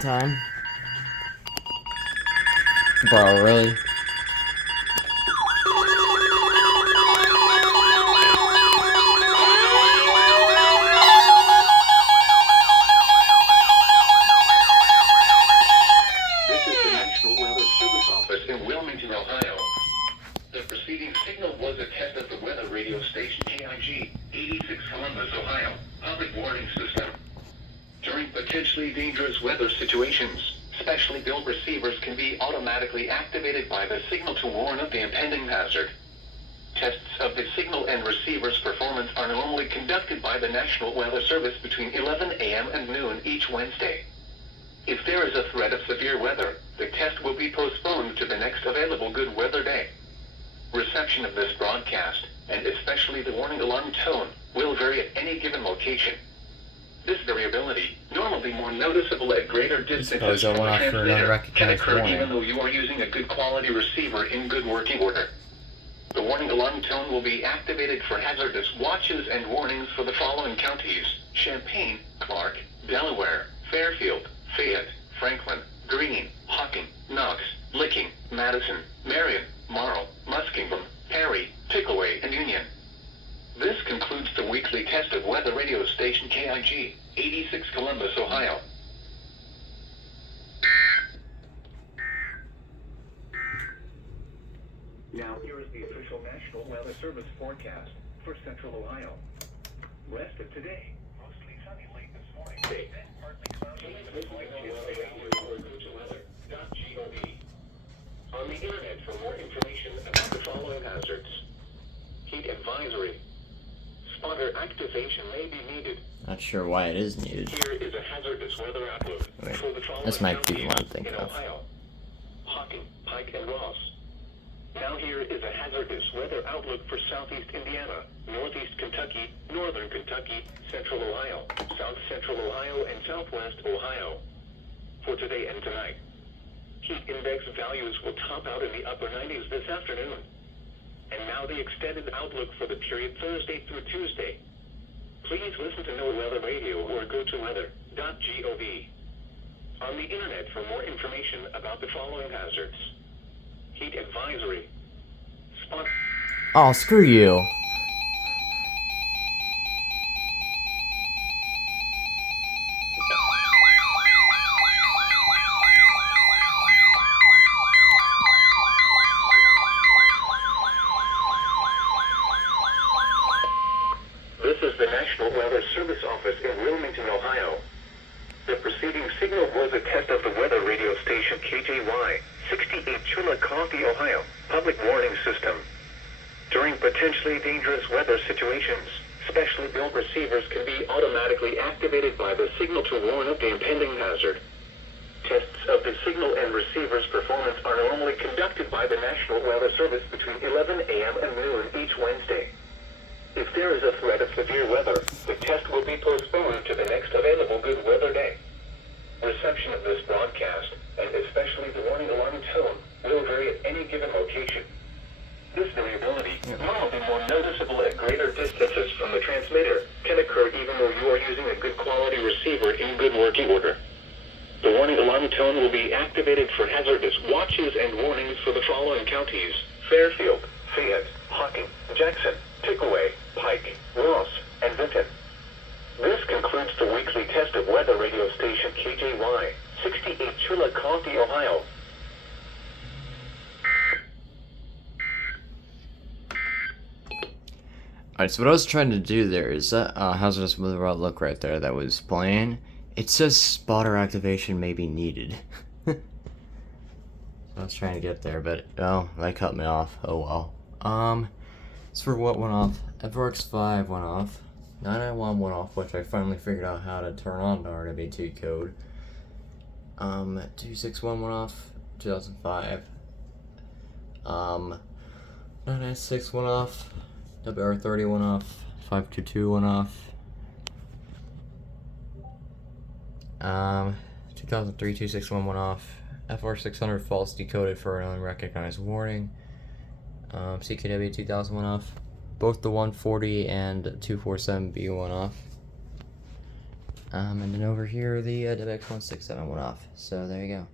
the time. Bro, really? This is the National Weather Service Office in Wilmington, Ohio. The preceding signal was a test of the weather radio station KIG86 Columbus, Ohio, public warning system. During potentially dangerous weather situations, specially built receivers can be automatically activated by the signal to warn of the impending hazard. Tests of the signal and receiver's performance are normally conducted by the National Weather Service between 11 a.m. and noon each Wednesday. If there is a threat of severe weather, the test will be postponed to the next available good weather day. Reception of this broadcast, and especially the warning alarm tone, will vary at any given location. This variability, normally more noticeable at greater distances from the transmitter, can occur even though you are using a good quality receiver in good working order. The warning alarm tone will be activated for hazardous watches and warnings for the following counties: Champaign, Clark, Delaware, Fairfield, Fayette, Franklin, Greene, Hocking, Knox, Licking, Madison, Marion, Morrow, Muskingum, Perry, Pickaway, and Union. This concludes the weekly test of weather radio station KIG86 Columbus, Ohio. Now here is the official National Weather Service forecast for Central Ohio. Rest of today, mostly sunny late this morning. Then partly cloudy. On the internet for more information about the following hazards: heat advisory. Spotter activation may be needed. Not sure why it is needed. Here is a hazardous weather outlook for the following This might be counties one I'm thinking in of. Ohio: Hocking, Pike, and Ross. Now here is a hazardous weather outlook for southeast Indiana, northeast Kentucky, northern Kentucky, central Ohio, south central Ohio, and southwest Ohio. For today and tonight, heat index values will top out in the upper 90s this afternoon. And now the extended outlook for the period Thursday through Tuesday. Please listen to No Weather Radio or go to weather.gov. On the internet for more information about the following hazards: heat advisory. Oh, screw you. This is the National Weather Service Office in Wilmington, Ohio. The preceding signal was a test of the weather radio station KJY68 Chillicothe, Ohio, public warning system. During potentially dangerous weather situations, specially built receivers can be automatically activated by the signal to warn of the impending hazard. Tests of the signal and receiver's performance are normally conducted by the National Weather Service between 11 a.m. and noon each Wednesday. If there is a threat of severe weather, the test will be postponed to the next available good weather day. Reception of this broadcast, and especially the warning alarm tone, will vary at any given location. This variability, normally more noticeable at greater distances from the transmitter, can occur even though you are using a good quality receiver in good working order. The warning alarm tone will be activated for hazardous watches and warnings for the following counties: Fairfield, Fayette, Hocking, Jackson, Pickaway, Pike, Ross, and Eton. This concludes the weekly test of weather radio station KJY68 Chillicothe, Ohio. Alright, so what I was trying to do there is that hazardous weather outlook right there that was playing. It says spotter activation may be needed. So I was trying to get there, but oh, that cut me off. Oh well. As for what went off, FRX5 went off, 991 went off, which I finally figured out how to turn on the RWT code. 261 went off, 2005. 996 went off, WR-30 went off, 522 went off. 2003 261 went off. FR600 false decoded for an unrecognized warning. CKW2000 went off. Both the 140 and 247B went off. And then over here, the WX167 went off. So there you go.